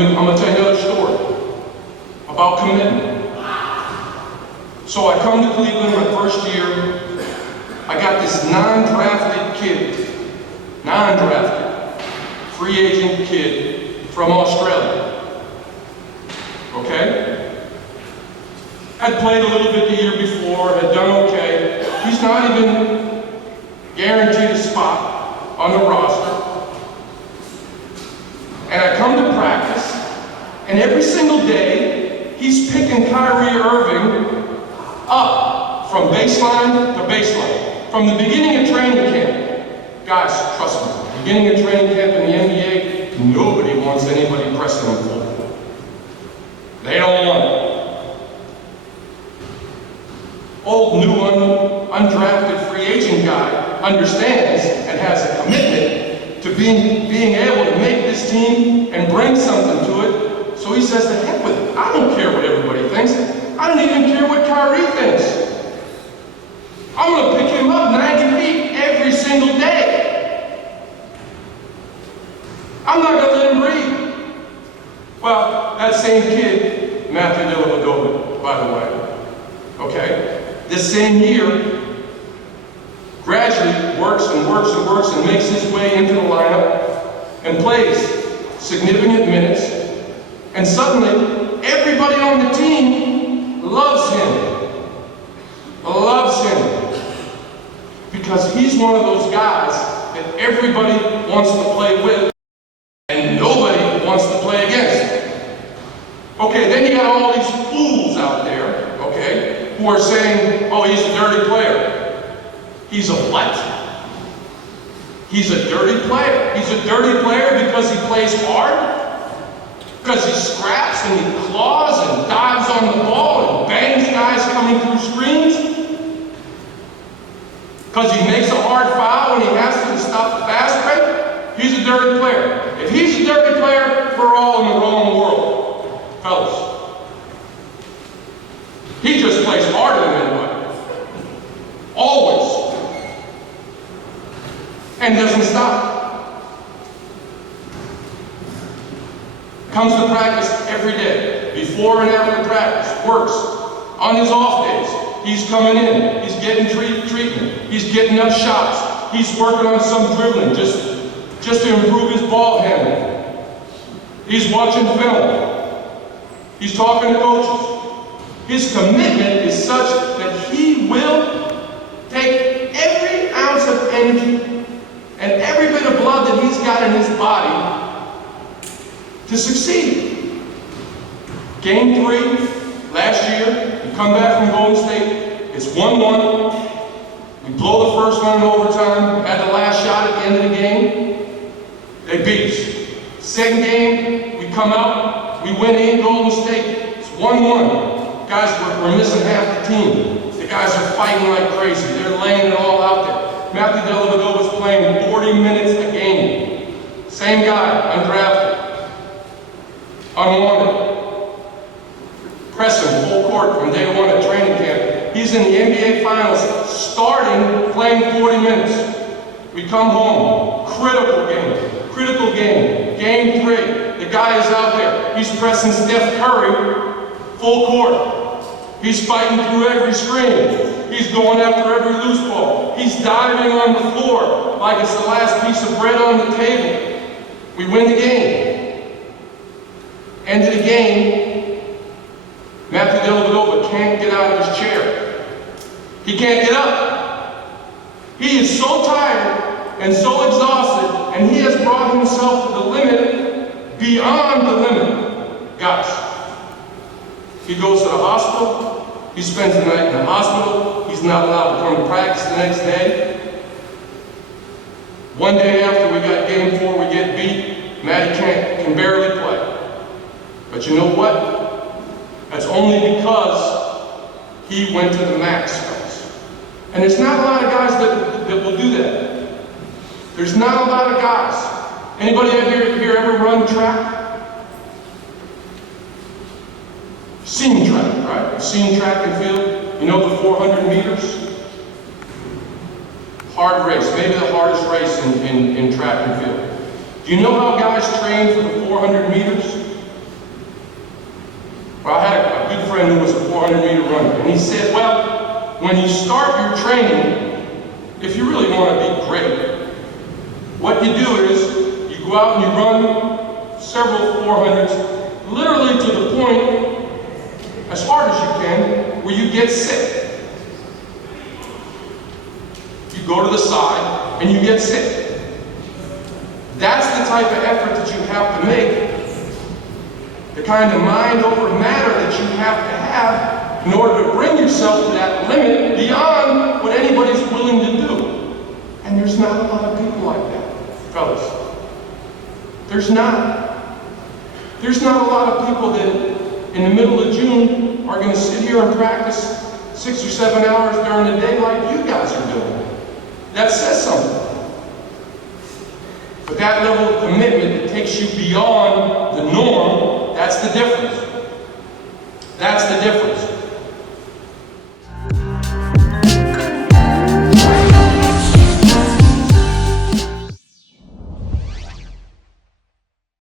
I'm gonna tell you another story about commitment. So I come to Cleveland my first year. I got this non-drafted kid, free agent kid from Australia. Okay? Had played a little bit the year before, had done okay. He's not even guaranteed a spot on the roster. And I come to practice, and every single day, he's picking Kyrie Irving up from baseline to baseline. From the beginning of training camp. Guys, trust me, beginning of training camp in the NBA, nobody wants anybody pressing them forward. They don't want it. Old, new, undrafted free agent guy understands and has a commitment to being able to make this team and bring something to it. So he says, the heck with it. I don't care what everybody thinks. I don't even care what Kyrie thinks. I'm going to pick him up 90 feet every single day. I'm not going to let him breathe. Well, that same kid, Matthew Dellavedova, by the way, okay? This same year, gradually works and makes his way into the lineup and plays significant minutes. And suddenly, everybody on the team loves him. Because he's one of those guys that everybody wants to play with and nobody wants to play against. Okay, then you got all these fools out there, okay, who are saying, oh, he's a dirty player. He's a what? He's a dirty player. He's a dirty player because he plays hard? Because he scraps and he claws and dives on the ball and bangs guys coming through screens? Because he makes a hard foul when he has to stop the fast break? He's a dirty player. If he's a dirty player, we're all in the wrong world, fellas. He just plays harder than anybody. Always. And doesn't stop. Comes to practice every day, before and after practice, works. On his off days, he's coming in, he's getting treatment, he's getting up shots, he's working on some dribbling just to improve his ball handling. He's watching film, he's talking to coaches. His commitment is such that he will take every ounce of energy and every bit of blood that he's got in his body to succeed. Game 3, last year, we come back from Golden State, it's 1-1. We blow the first one in overtime, had the last shot at the end of the game. They beat us. Second game, we come out, we win in Golden State. It's 1-1. Guys, we're missing half the team. The guys are fighting like crazy. They're laying it all out there. Matthew Dellavedova is playing 40 minutes a game. Same guy, undrafted. Unwanted. Pressing full court from day one at training camp. He's in the NBA Finals, starting, playing 40 minutes. We come home, critical game. Game 3, the guy is out there. He's pressing Steph Curry, full court. He's fighting through every screen. He's going after every loose ball. He's diving on the floor like it's the last piece of bread on the table. We win the game. End of the game, Matthew Dellavedova can't get out of his chair. He can't get up. He is so tired and so exhausted, and he has brought himself to the limit, beyond the limit. Guys, he goes to the hospital. He spends the night in the hospital. He's not allowed to come to practice the next day. One day after we got game 4, we get beat. Matty can barely play. But you know what? That's only because he went to the max, guys. And there's not a lot of guys that will do that. There's not a lot of guys. Anybody here ever run track? Seen track, right? You've seen track and field. You know the 400 meters? Hard race, maybe the hardest race in track and field. Do you know how guys train for the 400 meters? And he said, well, when you start your training, if you really want to be great, what you do is you go out and you run several 400s, literally to the point, as hard as you can, where you get sick. You go to the side and you get sick. That's the type of effort that you have to make, the kind of mind over matter that you have to have in order to bring yourself to that limit beyond what anybody's willing to do. And there's not a lot of people like that, fellas. There's not. There's not a lot of people that in the middle of June are going to sit here and practice 6 or 7 hours during the day like you guys are doing. That says something. But that level of commitment that takes you beyond the norm, that's the difference. That's the difference.